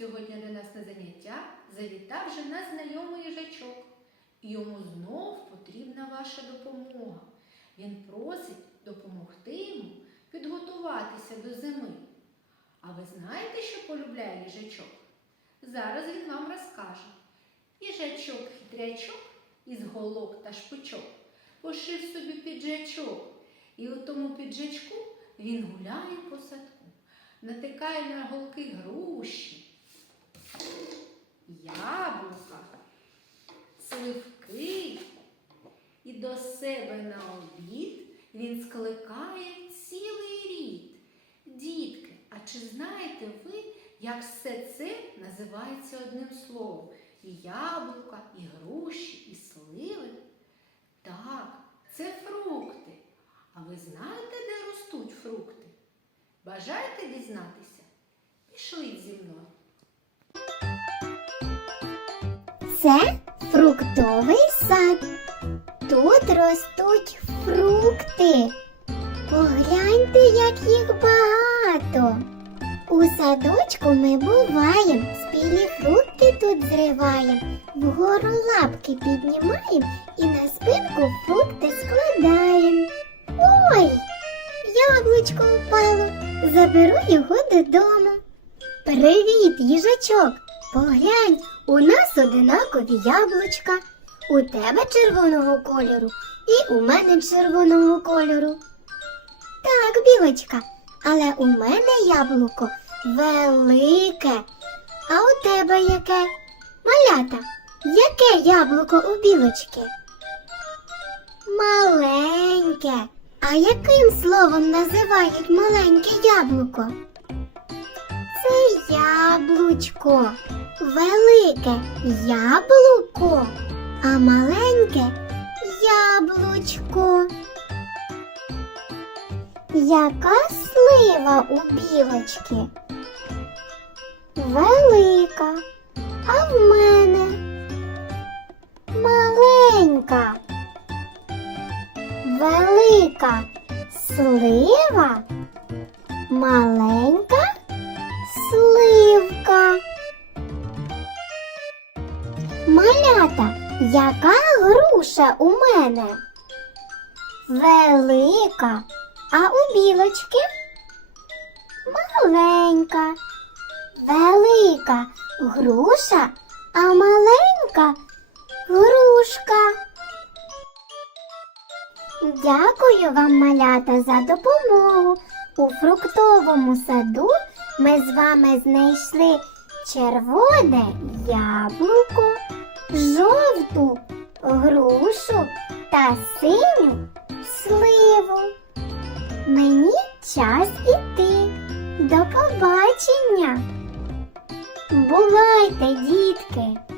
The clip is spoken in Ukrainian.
Сьогодні до нас на заняття завітав вже наш знайомий їжачок. Йому знов потрібна ваша допомога. Він просить допомогти йому підготуватися до зими. А ви знаєте, що полюбляє їжачок? Зараз він вам розкаже. Їжачок хитрячок із голок та шпичок пошив собі піджачок. І у тому піджачку він гуляє по садку, натикає на голки груші, яблука, сливки. І до себе на обід він скликає цілий рід. Дітки, а чи знаєте ви, як все це називається одним словом? І яблука, і груші, і сливи? Так, це фрукти. А ви знаєте, де ростуть фрукти? Бажаєте дізнатися? Пішли зі мною. Це фруктовий сад. Тут ростуть фрукти. Погляньте, як їх багато. У садочку ми буваєм, спілі фрукти тут зриваєм, вгору лапки піднімаєм і на спинку фрукти складаєм. Ой, яблучко впало, заберу його додому. Привіт, їжачок! Поглянь, у нас одинакові яблучка. У тебе червоного кольору і у мене червоного кольору. Так, білочка, але у мене яблуко велике. А у тебе яке? Малята, яке яблуко у білочки? Маленьке. А яким словом називають маленьке яблуко? Це яблучко. Велике яблуко, а маленьке яблучко. Яка слива у білочки? Велика, а в мене маленька. Велика слива, маленька сливка. Малята, яка груша у мене? Велика, а у білочки? Маленька. Велика груша, а маленька грушка. Дякую вам, малята, за допомогу. У фруктовому саду ми з вами знайшли червоне яблуко, жовту грушу та синю сливу. Мені час іти. До побачення. Бувайте, дітки!